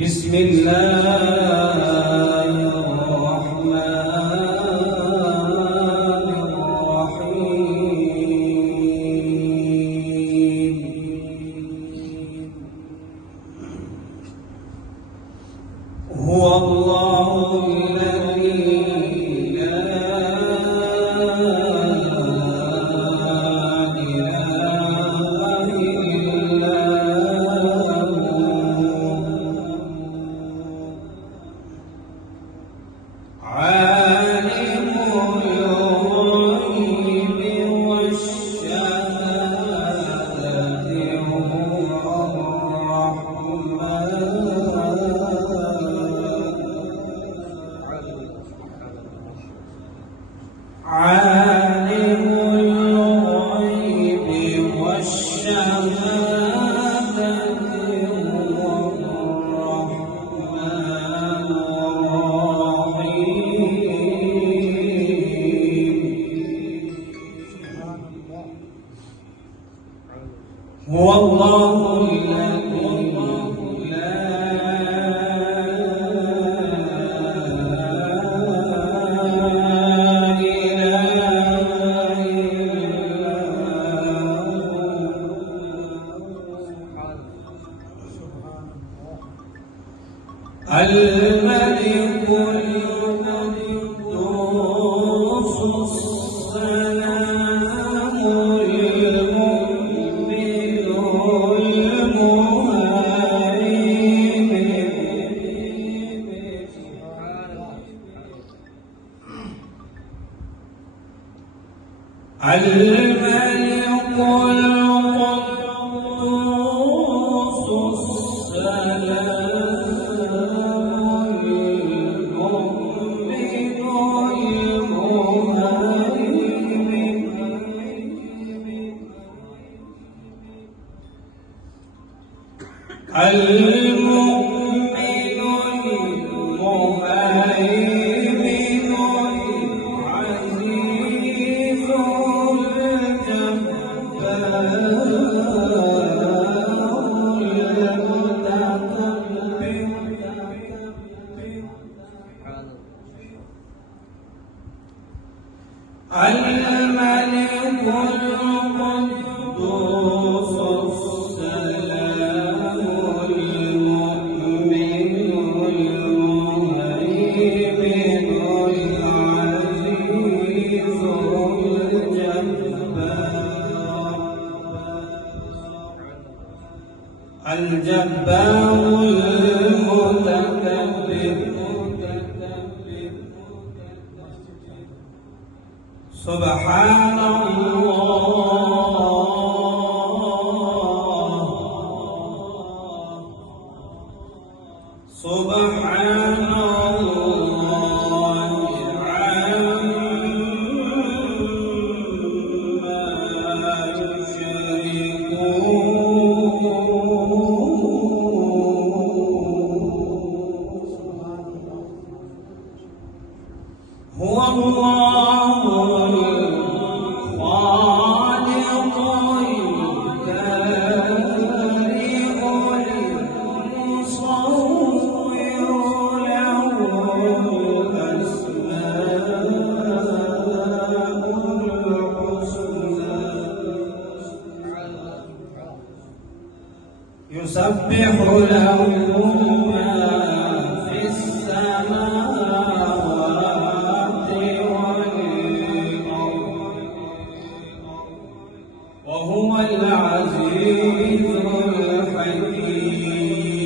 بسم الله الرحمن الرحيم. هو الله الذي لا إله إلا هو عالم الغيب والشهادة هو عالم الغيب والشهادة هو الرحمن الرحيم. هو الله الذي لا الملك القدوس السلام المؤمن الملك القدوس السلام المؤمن الملك القدوس السلام المؤمن المهيمن العزيز الجبار المتكبر. سبحان الله سبحان الله عما يشركون. هو الله الخالق البارئ المصور له الأسماء الحسنى يسبح له ما في السماوات وهو العزيز الحكيم.